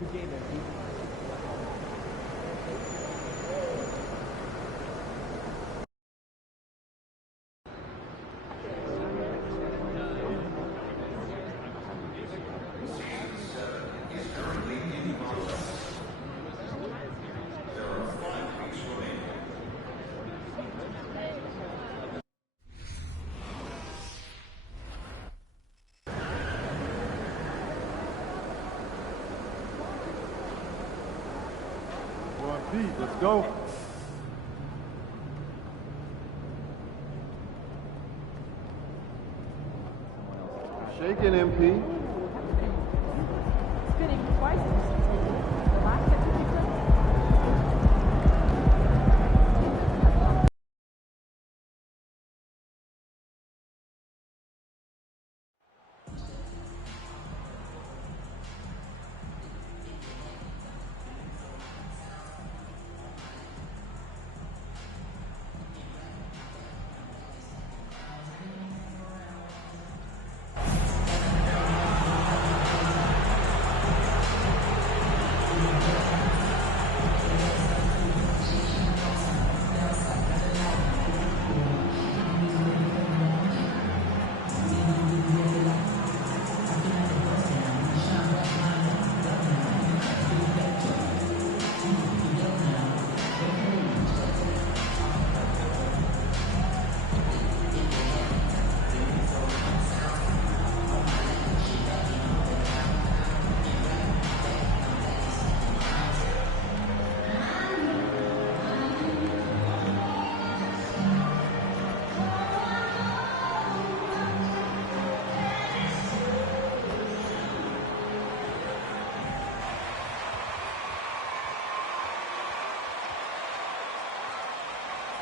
Good game, MP. Let's go. Shaking, MP. Spinning twice. The last hit to be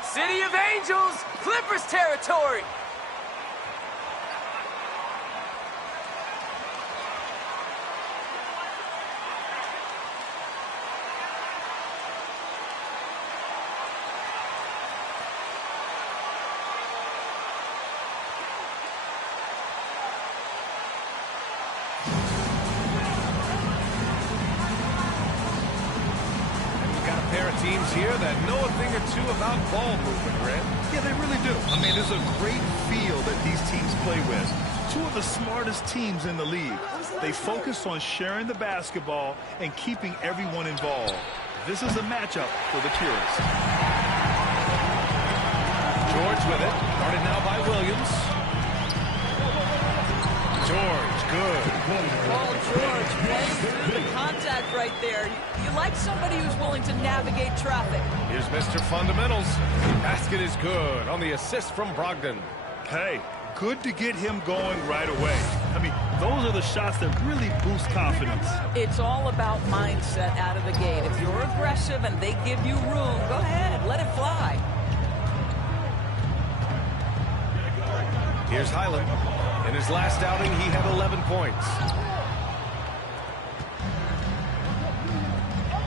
City of Angels, Clippers territory. Teams here that know a thing or two about ball movement, Grant. Yeah, they really do. I mean, there's a great feel that these teams play with. Two of the smartest teams in the league. They focus on sharing the basketball and keeping everyone involved. This is a matchup for the purists. George with it. Guarded now by Williams. George, good. Oh, George, playing through the contact right there. You like somebody who's willing to navigate traffic. Here's Mr. Fundamentals. Basket is good on the assist from Brogdon. Hey, good to get him going right away. I mean, those are the shots that really boost confidence. It's all about mindset out of the gate. If you're aggressive and they give you room, go ahead, let it fly. Here's Highland. In his last outing, he had 11 points.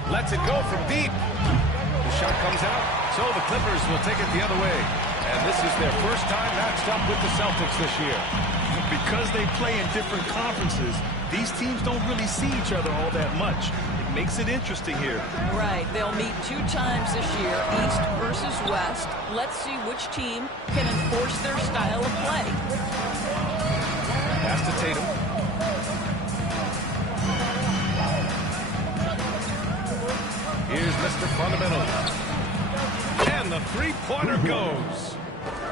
Lets it go from deep. The shot comes out, so the Clippers will take it the other way. And this is their first time matched up with the Celtics this year. Because they play in different conferences, these teams don't really see each other all that much. It makes it interesting here. Right. They'll meet 2 times this year, East versus West. Let's see which team can enforce their style of play. Pass to Tatum. Here's Mr. Fundamental. And the three-pointer goes.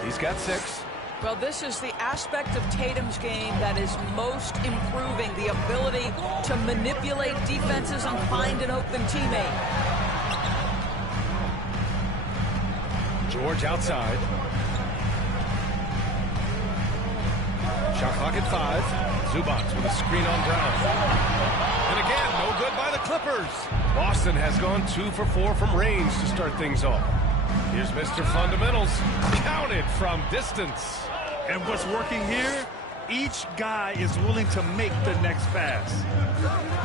He's got 6. Well, this is the aspect of Tatum's game that is most improving, the ability to manipulate defenses and find an open teammate. George outside. Shot clock at 5. Zubats with a screen on Brown. And again, no good by the Clippers. Boston has gone 2 for 4 from range to start things off. Here's Mr. Fundamentals. Counted from distance. And what's working here? Each guy is willing to make the next pass.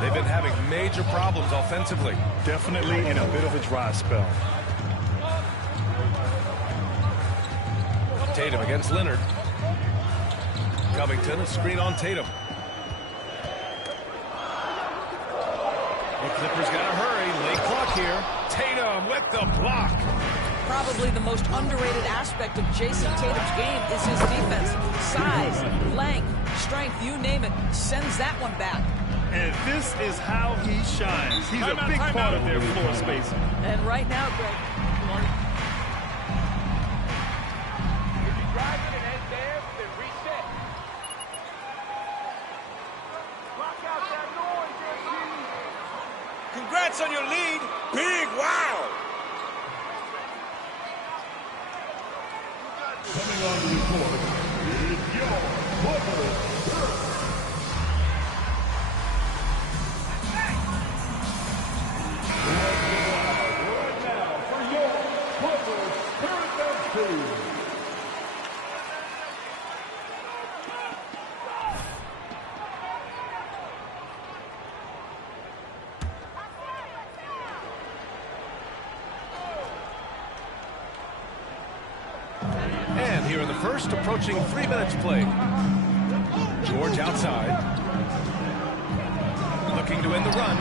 They've been having major problems offensively. Definitely in a bit of a dry spell. Tatum against Leonard. Covington, a screen on Tatum. The Clippers got to hurry. Late clock here. Tatum with the block. Probably the most underrated aspect of Jason Tatum's game is his defense. Size, length, strength, you name it, sends that one back. And this is how he shines. He's a big part of their floor space. And right now, Greg, Congrats on your lead. Big wow. Coming on the court is your Clippers. Right now for your Clippers team. And here in the first, approaching 3 minutes played. George outside. Looking to end the run.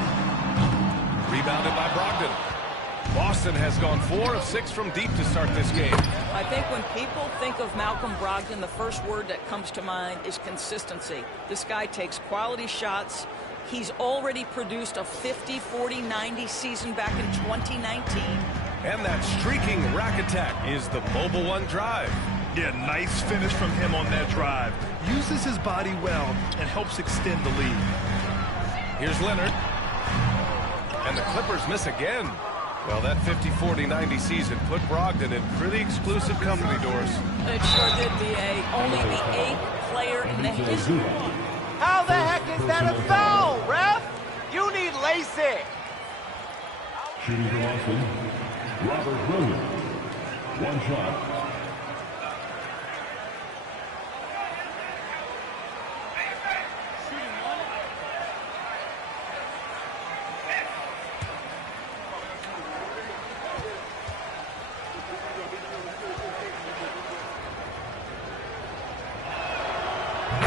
Rebounded by Brogdon. Boston has gone 4 of 6 from deep to start this game. I think when people think of Malcolm Brogdon, the first word that comes to mind is consistency. This guy takes quality shots. He's already produced a 50, 40, 90 season back in 2019. And that streaking rack attack is the mobile one drive. Yeah, nice finish from him on that drive. Uses his body well and helps extend the lead. Here's Leonard. And the Clippers miss again. Well, that 50, 40, 90 season put Brogdon in pretty exclusive company, Doris. It sure did, B.A. Only the 8th player in the history. How the heck is that a foul, ref? You need LASIK. Shooting for Boston, Robert Williams. One shot.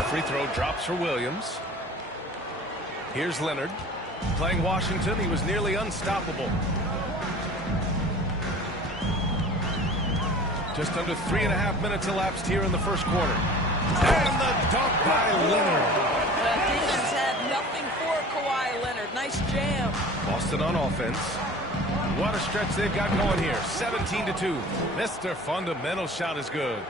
Free throw drops for Williams. Here's Leonard. Playing Washington, he was nearly unstoppable. Just under 3.5 minutes elapsed here in the first quarter. And the dunk by Leonard. The defense had nothing for Kawhi Leonard. Nice jam. Boston on offense. What a stretch they've got going here. 17-2. Mr. Fundamental shot is good.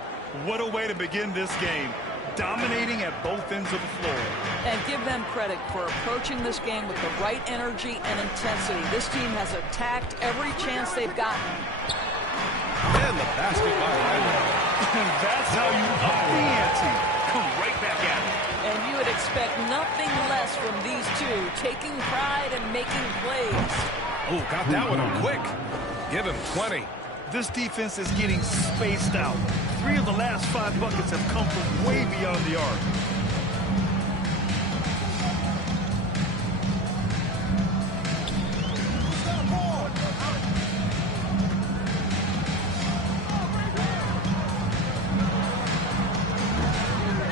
What a way to begin this game. Dominating at both ends of the floor. And give them credit for approaching this game with the right energy and intensity. This team has attacked every chance they've gotten. And the basket by Highland. And that's how you up the ante. Come right back at it. And you would expect nothing less from these two, taking pride and making plays. Oh, got that one up quick. Give him 20. This defense is getting spaced out. 3 of the last 5 buckets have come from way beyond the arc.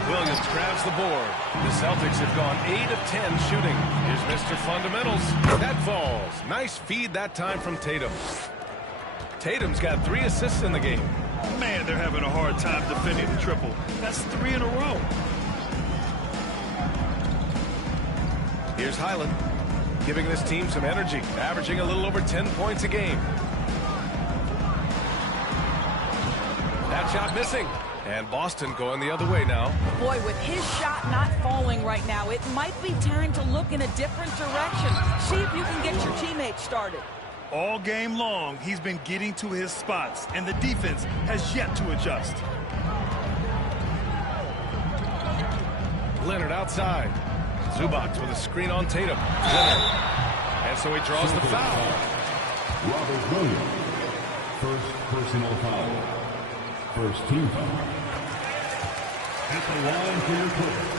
Williams grabs the board. The Celtics have gone 8 of 10 shooting. Here's Mr. Fundamentals. That falls. Nice feed that time from Tatum. Tatum's got 3 assists in the game. Man, they're having a hard time defending the triple. That's 3 in a row. Here's Highland, giving this team some energy, averaging a little over 10 points a game. That shot missing. And Boston going the other way now. Boy, with his shot not falling right now, it might be time to look in a different direction. See if you can get your teammates started. All game long, he's been getting to his spots, and the defense has yet to adjust. Leonard outside. Zubac with a screen on Tatum. Leonard. And so he draws the foul. Robert Williams. First personal foul. First team foul. At the line for your Clippers,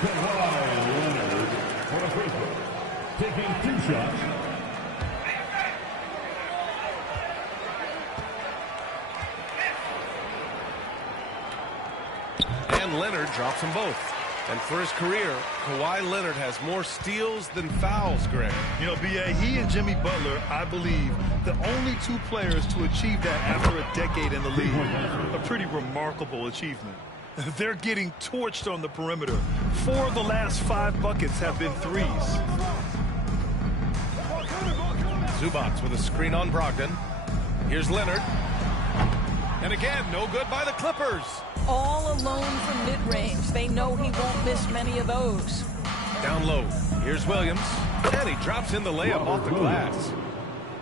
Kawhi Leonard for a free throw. Taking 2 shots. And Leonard drops them both. And for his career, Kawhi Leonard has more steals than fouls, Greg. You know, B.A., he and Jimmy Butler, I believe, the only two players to achieve that after a decade in the league. A pretty remarkable achievement. They're getting torched on the perimeter. 4 of the last 5 buckets have been threes. Zubac with a screen on Brogdon. Here's Leonard. And again, no good by the Clippers. All alone from mid-range. They know he won't miss many of those. Down low. Here's Williams. And he drops in the layup off the glass.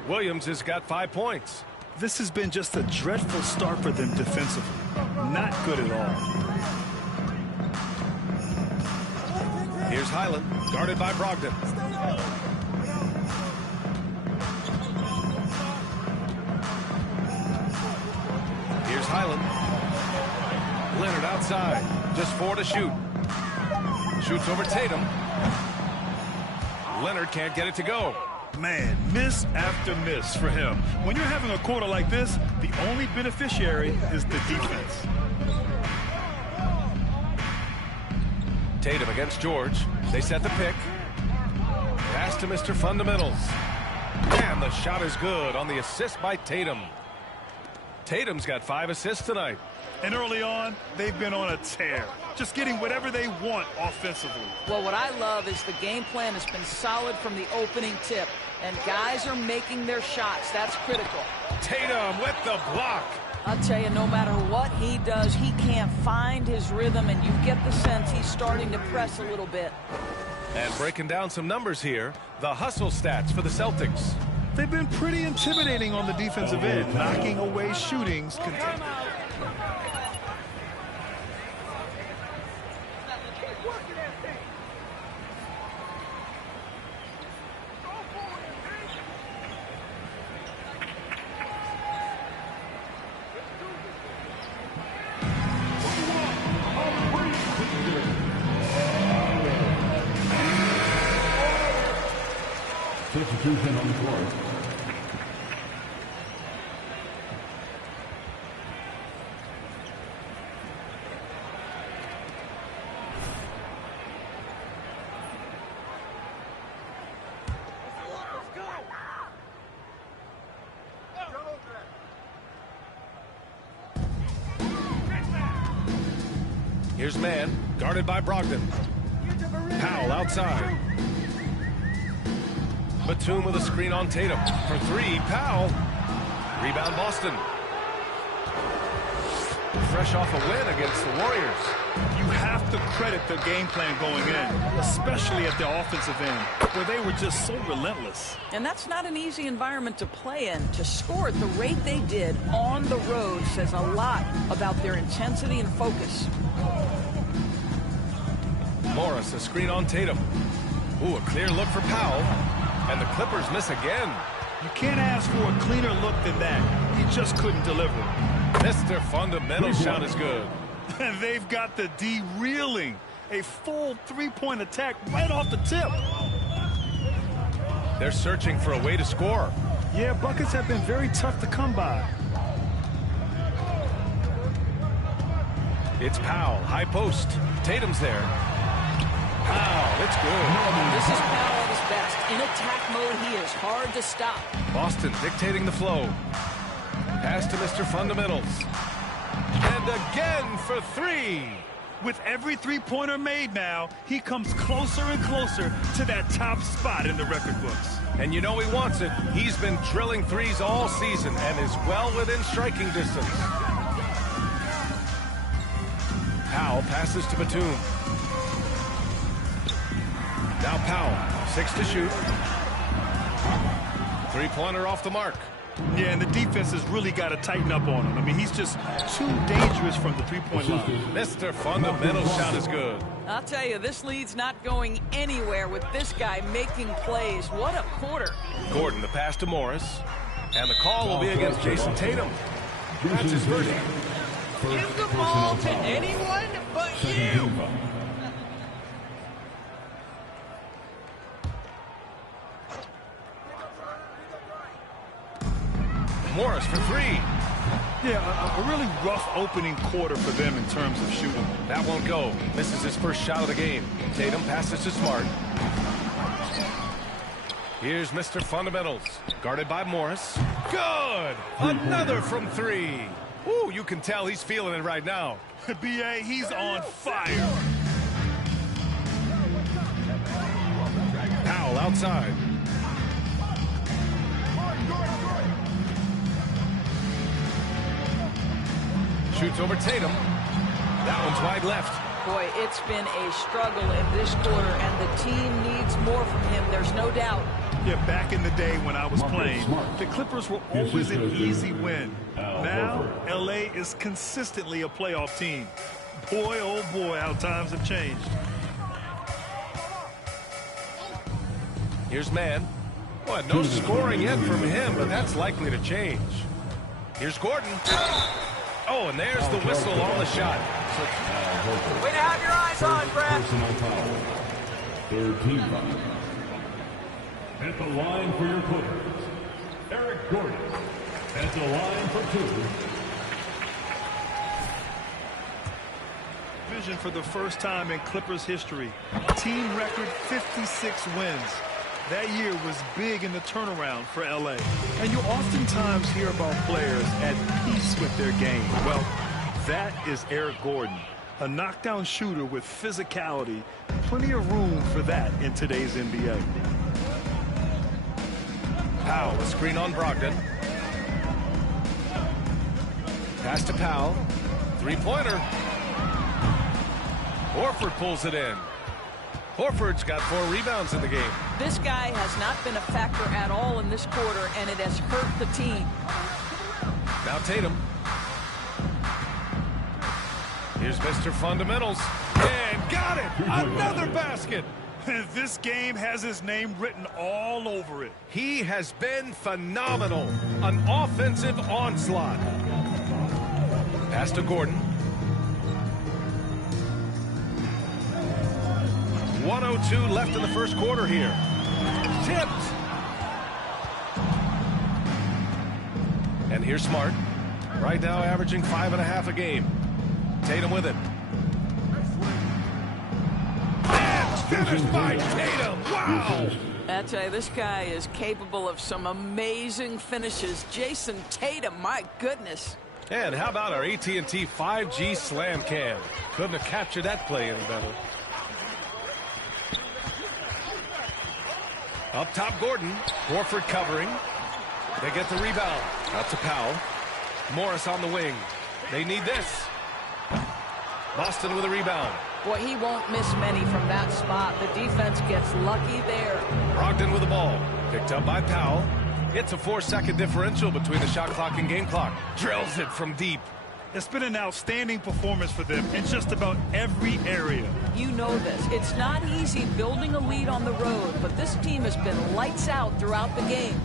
Williams has got 5 points. This has been just a dreadful start for them defensively. Not good at all. Here's Highland, guarded by Brogdon. Here's Highland. Leonard outside. Just 4 to shoot. Shoots over Tatum. Leonard can't get it to go. Man, miss after miss for him. When you're having a quarter like this, the only beneficiary is the defense. Tatum against George. They set the pick. Pass to Mr. Fundamentals. And the shot is good on the assist by Tatum. Tatum's got 5 assists tonight. And early on, they've been on a tear. Just getting whatever they want offensively. Well, what I love is the game plan has been solid from the opening tip. And guys are making their shots. That's critical. Tatum with the block. I'll tell you, no matter what he does, he can't find his rhythm. And you get the sense he's starting to press a little bit. And breaking down some numbers here, the hustle stats for the Celtics. They've been pretty intimidating on the defensive end, knocking away shootings. Substitution on the court. Here's Mann, guarded by Brogdon. Powell outside. Batum with a screen on Tatum. For 3, Powell. Rebound Boston. Fresh off a win against the Warriors. You have to credit their game plan going in, especially at the offensive end, where they were just so relentless. And that's not an easy environment to play in. To score at the rate they did on the road says a lot about their intensity and focus. Morris, a screen on Tatum. Ooh, a clear look for Powell. And the Clippers miss again. You can't ask for a cleaner look than that. He just couldn't deliver. Mr. Fundamental shot is good. And they've got the D reeling. A full 3-point attack right off the tip. They're searching for a way to score. Yeah, buckets have been very tough to come by. It's Powell, high post. Tatum's there. Powell, it's good. This is Powell at his best. In attack mode, he is hard to stop. Boston dictating the flow. Pass to Mr. Fundamentals. And again for 3. With every 3-pointer made now, he comes closer and closer to that top spot in the record books. And you know he wants it. He's been drilling threes all season and is well within striking distance. Powell passes to Batum. Now Powell, 6 to shoot. 3-pointer off the mark. Yeah, and the defense has really got to tighten up on him. I mean, he's just too dangerous from the 3-point line. Mr. Fundamental shot is good. I'll tell you, this lead's not going anywhere with this guy making plays. What a quarter. Gordon, the pass to Morris. And the call will be against Jason Tatum. That's his first. Give the ball to anyone but you. Morris for 3. Yeah, a really rough opening quarter for them in terms of shooting. That won't go. Misses his first shot of the game. Tatum passes to Smart. Here's Mr. Fundamentals, guarded by Morris. Good! Another from three. Ooh, you can tell he's feeling it right now. B.A., he's on fire. Powell outside. Shoots over Tatum. That one's wide left. Boy, it's been a struggle in this quarter, and the team needs more from him. There's no doubt. Yeah, back in the day when I was playing, the Clippers were always an easy win. Now, L.A. is consistently a playoff team. Boy, oh boy, how times have changed. Here's Mann. Well, no scoring yet from him, but that's likely to change. Here's Gordon. Oh, and there's the whistle on the shot. Way to have your eyes on, Brad. Personal foul. Third team foul. At the line for your Clippers, Eric Gordon. At the line for two. Vision for the first time in Clippers history. Team record 56 wins. That year was big in the turnaround for L.A. And you oftentimes hear about players at peace with their game. Well, that is Eric Gordon, a knockdown shooter with physicality. Plenty of room for that in today's NBA. Powell, a screen on Brogdon. Pass to Powell. Three-pointer. Horford pulls it in. Horford's got 4 rebounds in the game. This guy has not been a factor at all in this quarter, and it has hurt the team. Now Tatum. Here's Mr. Fundamentals. And got it! Another basket! This game has his name written all over it. He has been phenomenal. An offensive onslaught. Pass to Gordon. 1:02 left in the first quarter here. Tipped. And here's Smart. Right now averaging 5.5 a game. Tatum with it. And finished by Tatum. Wow. I tell you, this guy is capable of some amazing finishes. Jason Tatum, my goodness. And how about our AT&T 5G slam cam? Couldn't have captured that play any better. Up top, Gordon. Horford covering. They get the rebound. Out to Powell. Morris on the wing. They need this. Boston with a rebound. Boy, he won't miss many from that spot. The defense gets lucky there. Brogdon with the ball. Picked up by Powell. It's a 4-second differential between the shot clock and game clock. Drills it from deep. It's been an outstanding performance for them in just about every area. You know this. It's not easy building a lead on the road, but this team has been lights out throughout the game.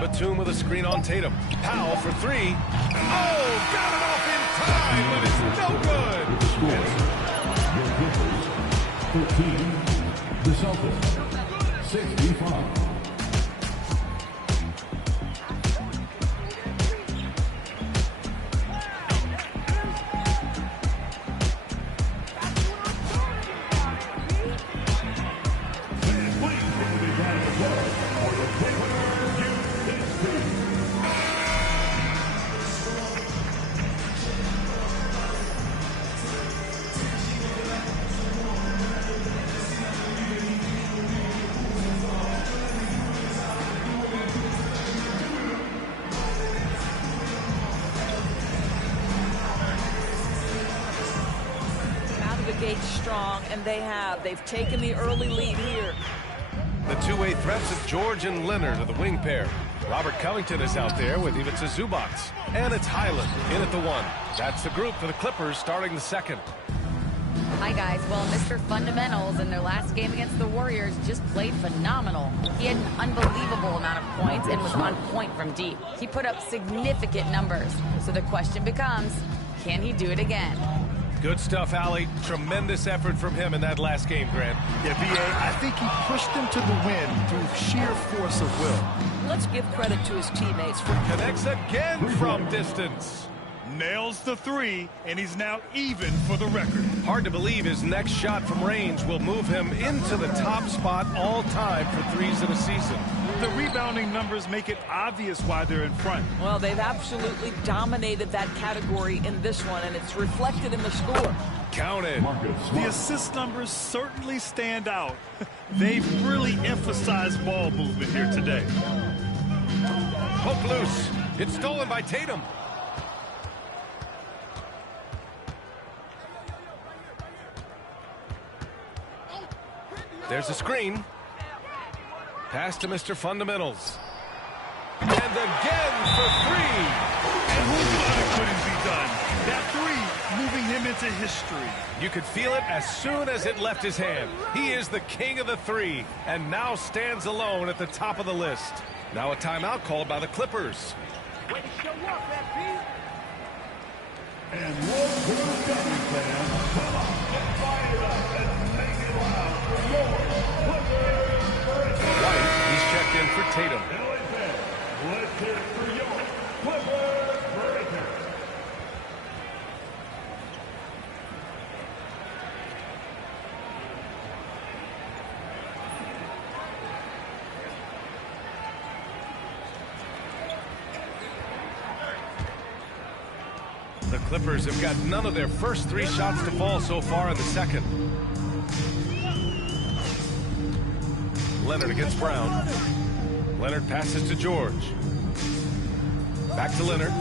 Batum with a screen on Tatum. Powell for 3. Oh, got it off in time, but it's no good. Your Clippers, 13. The Celtics, 65. Strong, and they've taken the early lead here. The two-way threats of George and Leonard are the wing pair. Robert Covington is out there with Ivica Zubac. And it's Highland in at the 1. That's the group for the Clippers starting the second. Hi, guys. Well, Mr. Fundamentals in their last game against the Warriors just played phenomenal. He had an unbelievable amount of points and was on point from deep. He put up significant numbers. So the question becomes, can he do it again? Good stuff, Allie. Tremendous effort from him in that last game, Grant. Yeah, B.A., I think he pushed them to the win through sheer force of will. Let's give credit to his teammates for Connects again from distance. Nails the three, and he's now even for the record. Hard to believe his next shot from range will move him into the top spot all time for threes in a season. The rebounding numbers make it obvious why they're in front. Well, they've absolutely dominated that category in this one, and it's reflected in the score. Counted. The assist numbers certainly stand out. They've really emphasized ball movement here today. Hook loose. It's stolen by Tatum. There's a screen. Pass to Mr. Fundamentals. And again for three. And who thought it couldn't be done? That three moving him into history. You could feel it as soon as it left his hand. He is the king of the three and now stands alone at the top of the list. Now a timeout called by the Clippers. Way to show up, FP. And one more coming, fans. Come on, get fired up and make it loud for your Clippers. White, he's checked in for Tatum. Let's hear it for your Clippers Breaker. The Clippers have got none of their first three shots to fall so far in the second. Leonard against Brown. Leonard passes to George. Back to Leonard.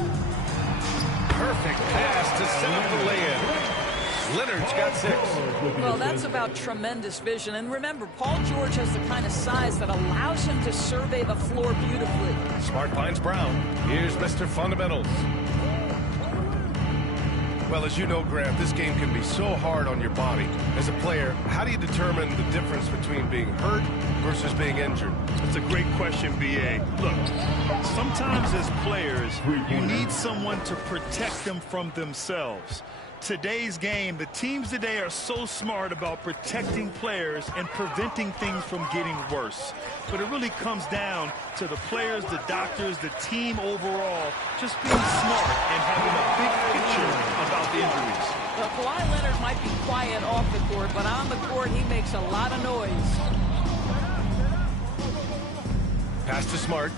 Perfect pass to set up the lay-in. Leonard's got 6. Well, that's about tremendous vision. And remember, Paul George has the kind of size that allows him to survey the floor beautifully. Smart finds Brown. Here's Mr. Fundamentals. Well, as you know, Grant, this game can be so hard on your body. As a player, how do you determine the difference between being hurt versus being injured? That's a great question, B.A. Look, sometimes as players, you need someone to protect them from themselves. Today's game, the teams today are so smart about protecting players and preventing things from getting worse. But it really comes down to the players, the doctors, the team overall, just being smart and having a big picture about the injuries. Well, Kawhi Leonard might be quiet off the court, but on the court, he makes a lot of noise. Pass to Smart.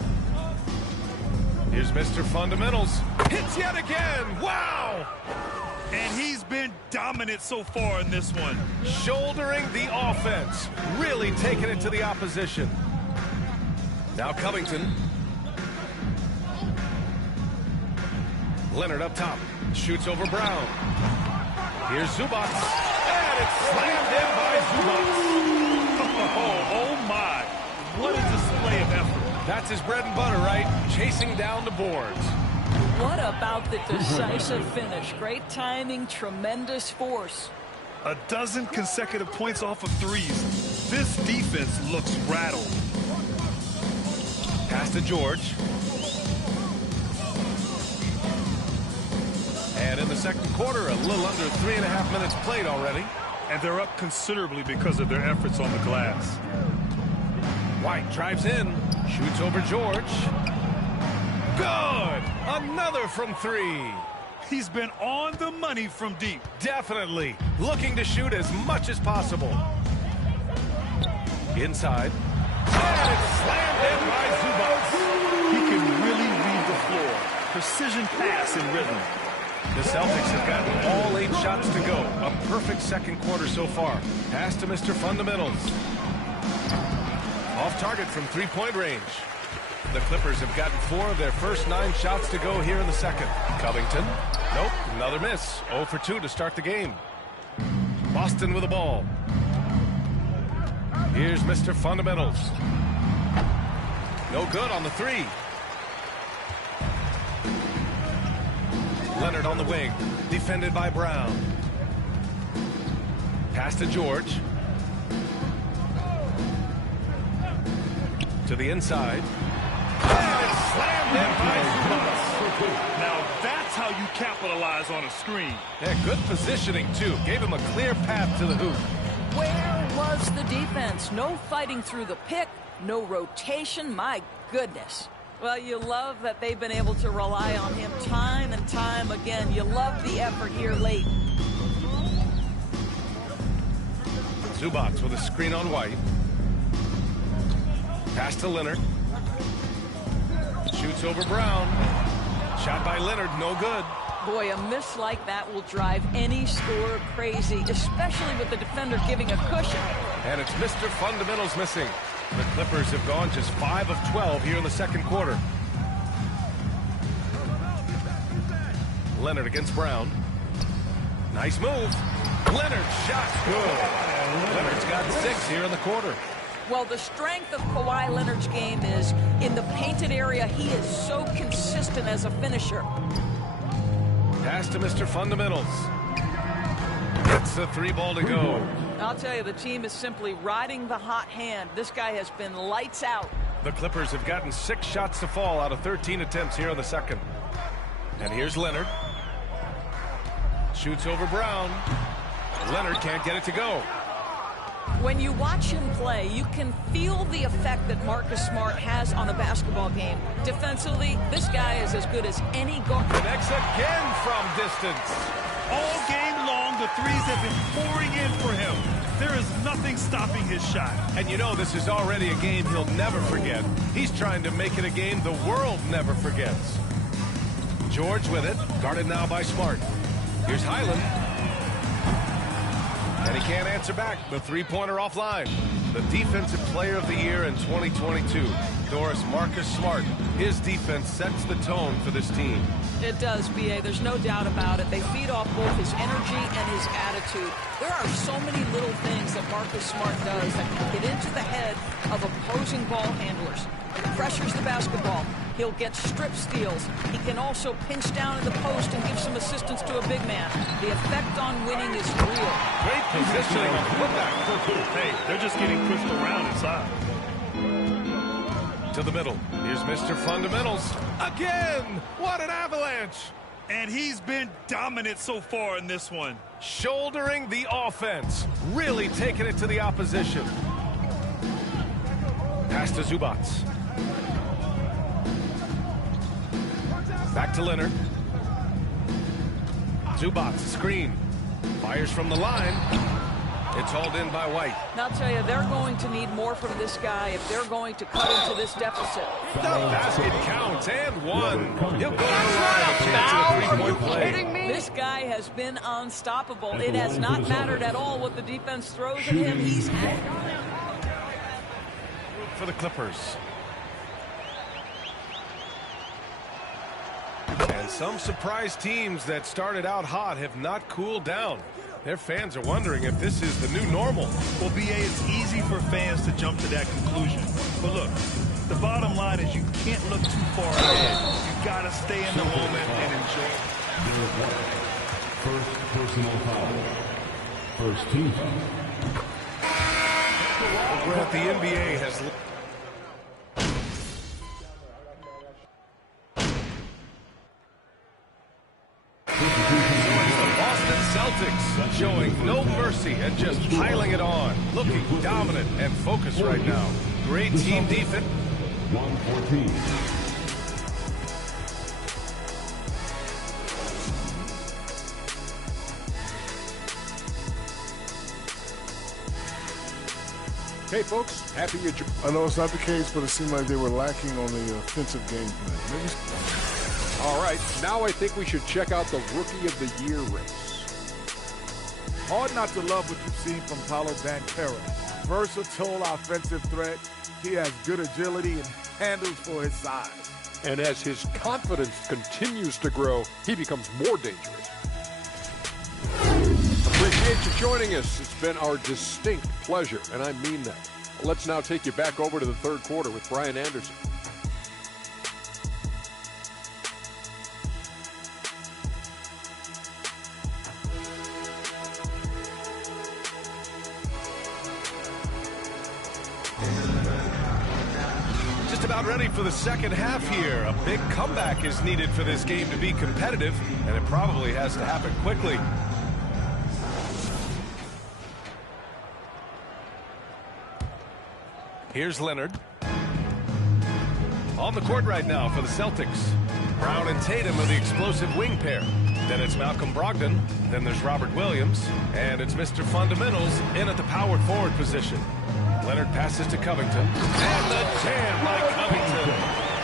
Here's Mr. Fundamentals. Hits yet again. Wow! And he's been dominant so far in this one. Shouldering the offense. Really taking it to the opposition. Now Covington. Leonard up top. Shoots over Brown. Here's Zubac. And it's slammed in by Zubac. Oh my. What a display of effort. That's his bread and butter, right? Chasing down the boards. What about the decisive finish? Great timing, tremendous force. A dozen consecutive points off of threes. This defense looks rattled. Pass to George. And in the second quarter, a little under 3.5 minutes played already. And they're up considerably because of their efforts on the glass. White drives in, shoots over George. Good! Another from 3. He's been on the money from deep. Definitely. Looking to shoot as much as possible. Inside. And it's slammed in by Zubac. He can really read the floor. Precision pass and rhythm. The Celtics have gotten all 8 shots to go. A perfect second quarter so far. Pass to Mr. Fundamentals. Off target from 3-point range. The Clippers have gotten 4 of their first 9 shots to go here in the second. Covington. Nope, another miss. 0 for 2 to start the game. Boston with the ball. Here's Mr. Fundamentals. No good on the 3. Leonard on the wing. Defended by Brown. Pass to George. To the inside. And it's slammed in by Zubac. Now that's how you capitalize on a screen. Yeah, good positioning, too. Gave him a clear path to the hoop. Where was the defense? No fighting through the pick, no rotation. My goodness. Well, you love that they've been able to rely on him time and time again. You love the effort here late. Zubac with a screen on White. Pass to Leonard. Shoots over Brown. Shot by Leonard, no good. Boy, a miss like that will drive any scorer crazy, especially with the defender giving a cushion. And it's Mr. Fundamentals missing. The Clippers have gone just 5 of 12 here in the second quarter. Leonard against Brown. Nice move. Leonard's shot's good. Leonard's got 6 here in the quarter. Well, the strength of Kawhi Leonard's game is in the painted area. He is so consistent as a finisher. Pass to Mr. Fundamentals. It's the 3-ball to go. I'll tell you, the team is simply riding the hot hand. This guy has been lights out. The Clippers have gotten 6 shots to fall out of 13 attempts here in the second. And here's Leonard. Shoots over Brown. Leonard can't get it to go. When you watch him play, you can feel the effect that Marcus Smart has on a basketball game. Defensively, this guy is as good as any guard. Connects again from distance. All game long, the threes have been pouring in for him. There is nothing stopping his shot. And you know this is already a game he'll never forget. He's trying to make it a game the world never forgets. George with it, guarded now by Smart. Here's Highland. And he can't answer back. The three-pointer offline. The Defensive Player of the Year in 2022. Doris, Marcus Smart. His defense sets the tone for this team. It does, B.A. There's no doubt about it. They feed off both his energy and his attitude. There are so many little things that Marcus Smart does that can get into the head of opposing ball handlers. He pressures the basketball. He'll get strip steals. He can also pinch down in the post and give some assistance to a big man. The effect on winning is real. Great positioning on the putback. Hey, they're just getting pushed around inside. To the middle. Here's Mr. Fundamentals. Again! What an avalanche! And he's been dominant so far in this one. Shouldering the offense. Really taking it to the opposition. Pass to Zubac. Back to Leonard. Zubac, screen. Fires from the line. It's hauled in by White. Now, I'll tell you, they're going to need more from this guy if they're going to cut into this deficit. The basket counts, and one. He'll go to the line, a chance at a three-point play. This guy has been unstoppable. It has not mattered at all what the defense throws at him. He's had it. For the Clippers. And some surprise teams that started out hot have not cooled down. Their fans are wondering if this is the new normal. Well, B.A., it's easy for fans to jump to that conclusion. But look, the bottom line is you can't look too far ahead. You got to stay in the moment and enjoy it. First personal foul. First team foul. What the NBA has... Celtics showing no mercy and just piling it on. Looking dominant and focused right now. Great team defense. 114. Hey folks, happy you joined. I know it's not the case, but it seemed like they were lacking on the offensive game plan. Maybe. All right, now I think we should check out the Rookie of the Year race. Hard not to love what you've seen from Paolo Banchero. Versatile offensive threat. He has good agility and handles for his size. And as his confidence continues to grow, he becomes more dangerous. Appreciate you joining us. It's been our distinct pleasure, and I mean that. Let's now take you back over to the third quarter with Brian Anderson. just about ready for the second half here. A big comeback is needed for this game to be competitive, and it probably has to happen quickly. Here's Leonard. On the court right now for the Celtics. Brown and Tatum are the explosive wing pair. Then it's Malcolm Brogdon. Then there's Robert Williams. And it's Mr. Fundamentals in at the power forward position. Leonard passes to Covington. And the jam by Covington.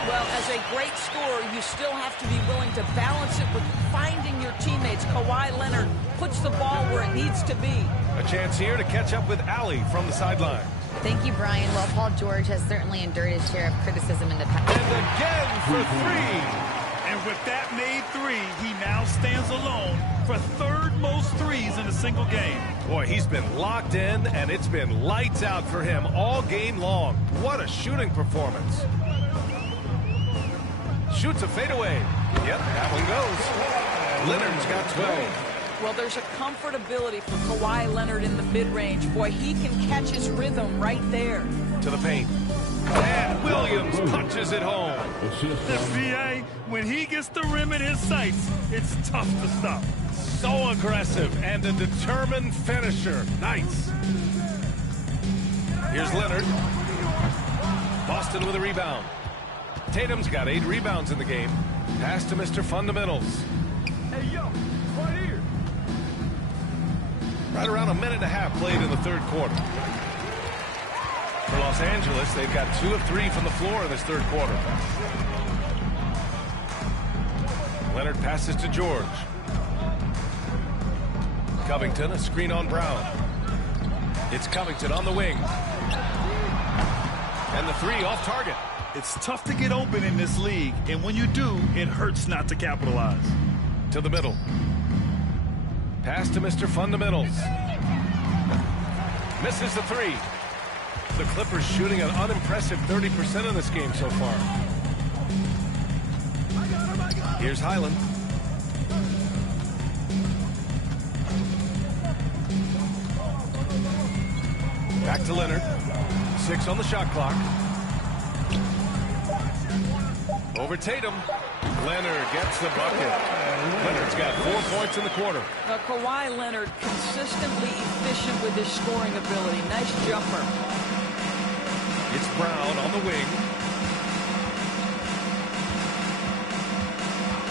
Well, as a great scorer, you still have to be willing to balance it with finding your teammates. Kawhi Leonard puts the ball where it needs to be. A chance here to catch up with Allie from the sideline. Thank you, Brian. Well, Paul George has certainly endured his share of criticism in the past. And again for three. And with that made three, he now stands alone for third most threes in a single game. Boy, he's been locked in, and it's been lights out for him all game long. What a shooting performance. Shoots a fadeaway. Yep, that one goes. Leonard's got 12. Well, there's a comfortability for Kawhi Leonard in the mid-range. Boy, he can catch his rhythm right there. To the paint. And Williams punches it home. The VA, when he gets the rim in his sights, it's tough to stop. So aggressive and a determined finisher. Nice. Here's Leonard. Boston with a rebound. Tatum's got 8 rebounds in the game. Pass to Mr. Fundamentals. Hey, yo, right here. Right around a minute and a half played in the third quarter. For Los Angeles, they've got 2 of 3 from the floor in this third quarter. Leonard passes to George. Covington, a screen on Brown. It's Covington on the wing. And the 3 off target. It's tough to get open in this league, and when you do, it hurts not to capitalize. To the middle. Pass to Mr. Fundamentals. Misses the 3. The Clippers shooting an unimpressive 30% in this game so far. Here's Highland. Back to Leonard. 6 on the shot clock. Over Tatum. Leonard gets the bucket. Leonard's got 4 points in the quarter. Now, Kawhi Leonard consistently efficient with his scoring ability. Nice jumper. It's Brown on the wing.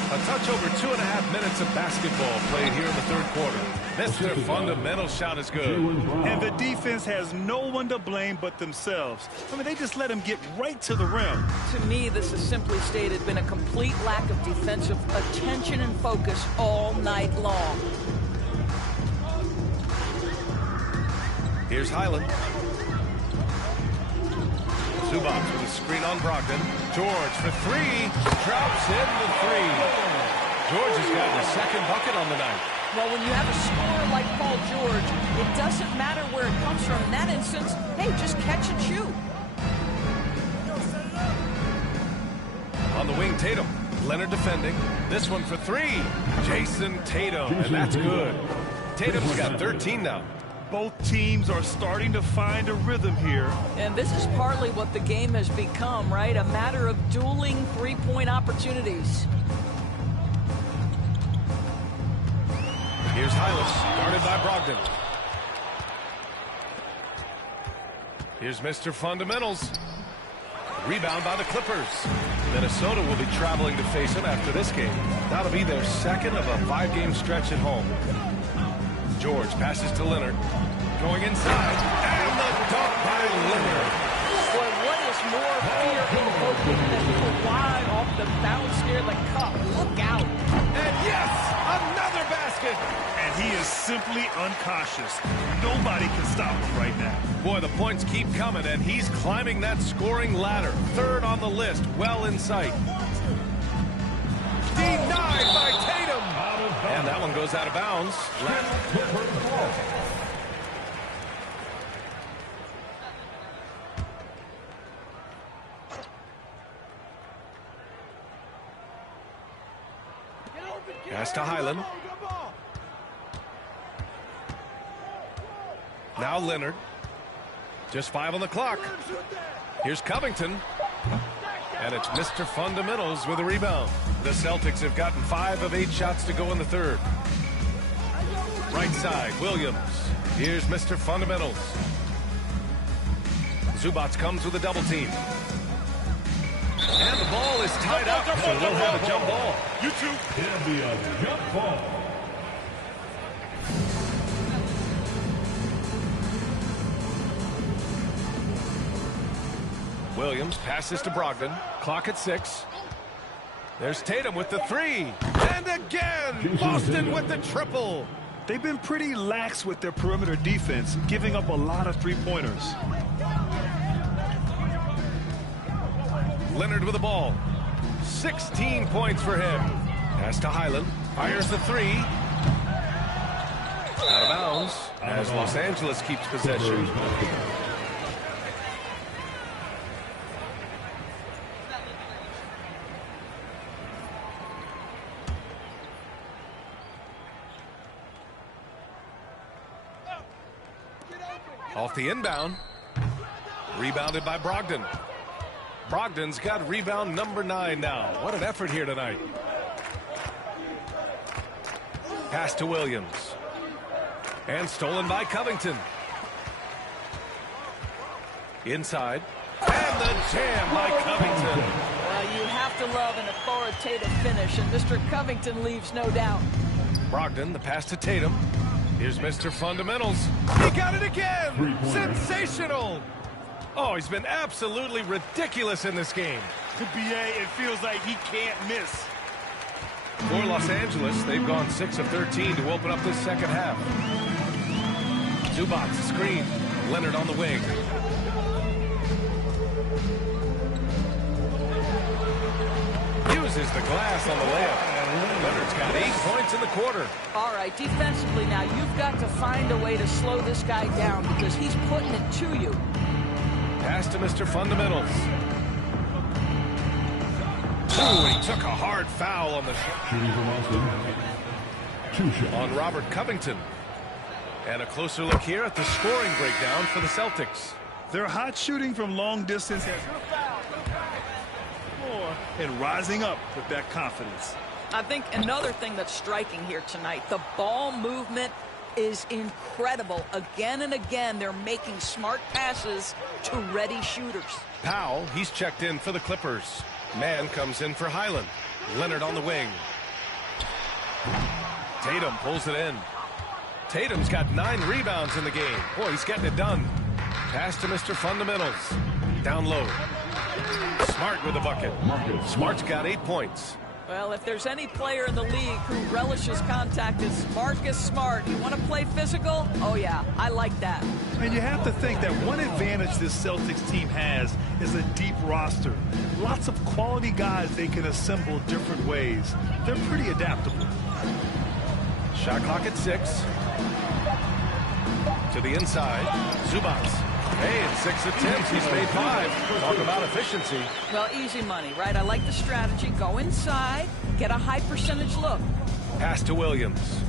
A touch over 2.5 minutes of basketball played here in the third quarter. Mr. Fundamental shot is good. And the defense has no one to blame but themselves. I mean, they just let him get right to the rim. To me, this has simply stated been a complete lack of defensive attention and focus all night long. Here's Highland. Zubac with a screen on Brogdon. George for 3. Drops in the 3. George has gotten a second bucket on the night. Well, when you have a scorer like Paul George, it doesn't matter where it comes from. In that instance, hey, just catch and shoot. On the wing, Tatum. Leonard defending. This one for 3. Jason Tatum, and that's good. Tatum's got 13 now. Both teams are starting to find a rhythm here. And this is partly what the game has become, right? A matter of dueling three-point opportunities. Here's Hylas, guarded by Brogdon. Here's Mr. Fundamentals. Rebound by the Clippers. Minnesota will be traveling to face him after this game. That'll be their second of a 5-game stretch at home. George passes to Leonard. Going inside. And the dunk by Leonard. Boy, what is more fear-invoking than Kawhi off the bounce near the cup? Look out. And yes, another basket. And he is simply uncautious. Nobody can stop him right now. Boy, the points keep coming, and he's climbing that scoring ladder. Third on the list, well in sight. Denied by Tatum. And that one goes out of bounds. Pass to Highland. Now Leonard. Just 5 on the clock. Here's Covington. And it's Mr. Fundamentals with a rebound. The Celtics have gotten 5 of 8 shots to go in the third. Right side, Williams. Here's Mr. Fundamentals. Zubats comes with a double team. And the ball is tied up, so we'll have a jump ball. You two. It'll be a jump ball. Williams passes to Brogdon. Clock at 6. There's Tatum with the 3. And again, Boston with the triple. They've been pretty lax with their perimeter defense, giving up a lot of three-pointers. Leonard with the ball. 16 points for him. Pass to Highland. Fires the 3. Out of bounds as Los Angeles keeps possession. Off the inbound. Rebounded by Brogdon. Brogdon's got rebound number 9 now. What an effort here tonight. Pass to Williams. And stolen by Covington. Inside. And the jam by Covington. Well, you have to love an authoritative finish, and Mr. Covington leaves no doubt. Brogdon, the pass to Tatum. Here's Mr. Fundamentals. He got it again! Sensational! Oh, he's been absolutely ridiculous in this game. To BA, it feels like he can't miss. For Los Angeles, they've gone 6 of 13 to open up this second half. Zubats screen. Leonard on the wing. Uses the glass on the layup. Leonard's got 8 points in the quarter. All right, defensively now, you've got to find a way to slow this guy down because he's putting it to you. Pass to Mr. Fundamentals. Ooh, he took a hard foul on the on Robert Covington. And a closer look here at the scoring breakdown for the Celtics. Their hot shooting from long distance has and rising up with that confidence. I think another thing that's striking here tonight, the ball movement is incredible. Again and again, they're making smart passes to ready shooters. Powell, he's checked in for the Clippers. Mann comes in for Highland. Leonard on the wing. Tatum pulls it in. Tatum's got 9 rebounds in the game. Boy, he's getting it done. Pass to Mr. Fundamentals. Down low. Smart with a bucket. Smart's got 8 points. Well, if there's any player in the league who relishes contact, it's Marcus Smart. You want to play physical? Oh, yeah, I like that. And you have to think that one advantage this Celtics team has is a deep roster. Lots of quality guys they can assemble different ways. They're pretty adaptable. Shot clock at 6. To the inside. Zubats. Hey, in 6 attempts, he's made 5. Talk about efficiency. Well, easy money, right? I like the strategy. Go inside, get a high percentage look. Pass to Williams.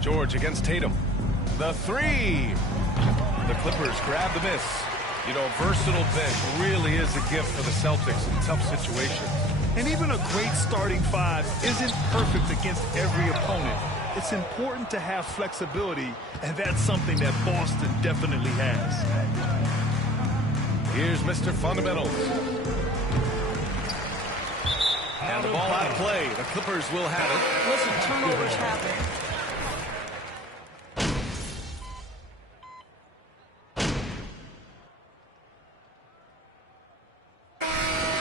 George against Tatum. The 3. The Clippers grab the miss. You know, versatile bench really is a gift for the Celtics in tough situations. And even a great starting 5 isn't perfect against every opponent. It's important to have flexibility, and that's something that Boston definitely has. Here's Mr. Fundamentals. And the ball out of play. The Clippers will have it. Listen, turnovers happen.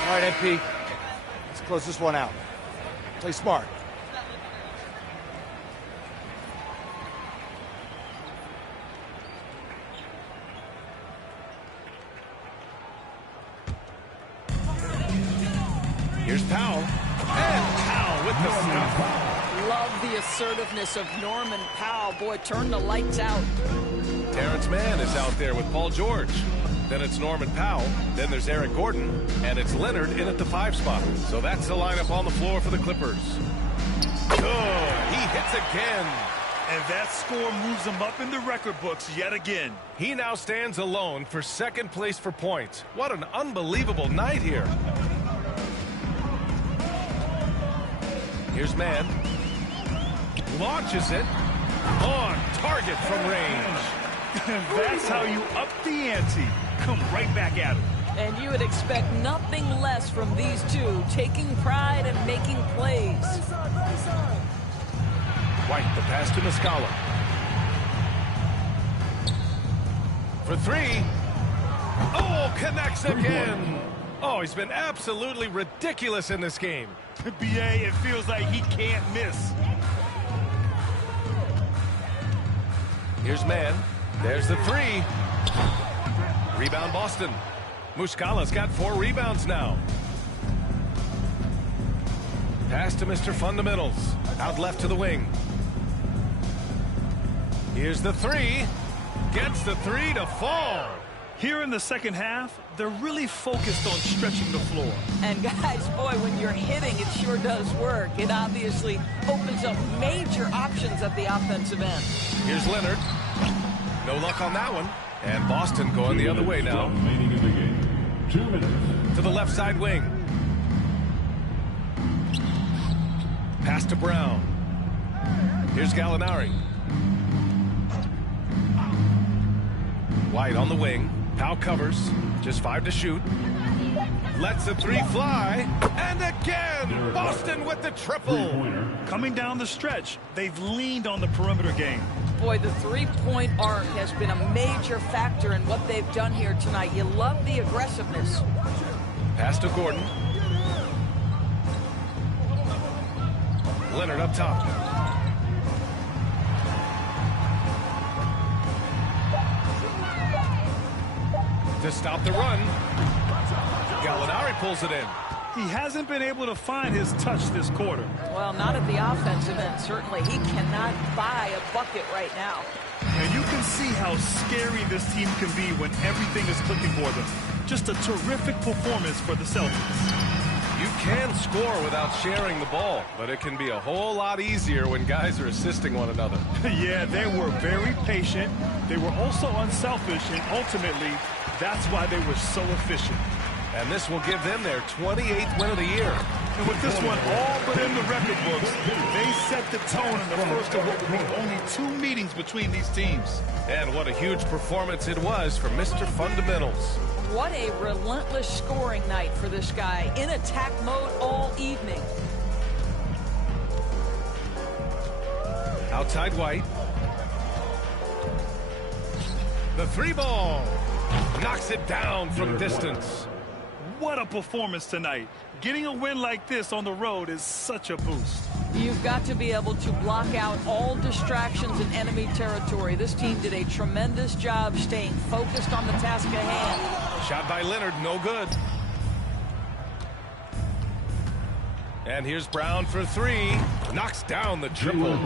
All right, MP. Let's close this one out. Play smart. Here's Powell. And Powell with the stuff. Love the assertiveness of Norman Powell. Boy, turn the lights out. Terrence Mann is out there with Paul George. Then it's Norman Powell. Then there's Eric Gordon. And it's Leonard in at the 5 spot. So that's the lineup on the floor for the Clippers. Good. He hits again. And that score moves him up in the record books yet again. He now stands alone for second place for points. What an unbelievable night here. Here's Mann. Launches it. On target from range. That's how you up the ante. Come right back at him. And you would expect nothing less from these two, taking pride and making plays. White, the pass to Muscala. For three. Oh, connects again. Oh, he's been absolutely ridiculous in this game. BA, it feels like he can't miss. Here's Mann. There's the three. Rebound Boston. Muscala's got 4 rebounds now. Pass to Mr. Fundamentals. Out left to the wing. Here's the three. Gets the three to fall. Here in the second half, they're really focused on stretching the floor. And guys, boy, when you're hitting, it sure does work. It obviously opens up major options at the offensive end. Here's Leonard. No luck on that one. And Boston going the other way now. 2 minutes. To the left side wing. Pass to Brown. Here's Gallinari. White on the wing. Powell covers. Just 5 to shoot. Lets the three fly. And again, Boston with the triple. Coming down the stretch, they've leaned on the perimeter game. Boy, the three-point arc has been a major factor in what they've done here tonight. You love the aggressiveness. Pass to Gordon. Leonard up top. To stop the run. Gallinari pulls it in. He hasn't been able to find his touch this quarter. Well, not at the offensive end. Certainly, he cannot buy a bucket right now. And you can see how scary this team can be when everything is clicking for them. Just a terrific performance for the Celtics. You can score without sharing the ball, but it can be a whole lot easier when guys are assisting one another. Yeah, they were very patient. They were also unselfish, and ultimately, that's why they were so efficient. And this will give them their 28th win of the year. And with this one all but in the record books, they set the tone in the first of what will be only 2 meetings between these teams. And what a huge performance it was from Mr. Fundamentals. What a relentless scoring night for this guy. In attack mode all evening. Outside White. The 3 ball. Knocks it down from distance. What a performance tonight. Getting a win like this on the road is such a boost. You've got to be able to block out all distractions in enemy territory. This team did a tremendous job staying focused on the task at hand. Shot by Leonard, no good. And here's Brown for 3. Knocks down the triple.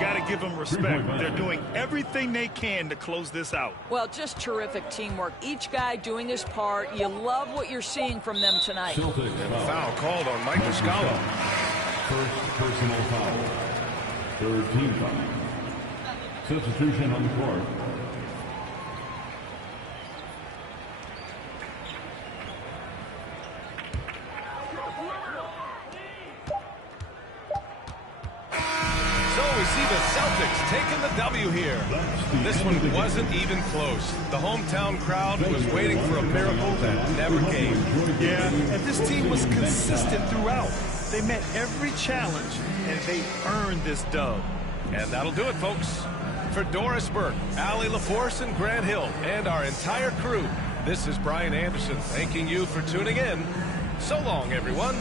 Got to give them respect. They're doing everything they can to close this out. Well, just terrific teamwork. Each guy doing his part. You love what you're seeing from them tonight. And a foul called on Mike Muscala. First personal foul. 3rd team foul. Substitution on the court. We see the Celtics taking the W here. This one wasn't even close. The hometown crowd was waiting for a miracle that never came. Yeah, and this team was consistent throughout. They met every challenge, and they earned this dub. And that'll do it, folks. For Doris Burke, Allie LaForce, and Grant Hill, and our entire crew, this is Brian Anderson thanking you for tuning in. So long, everyone.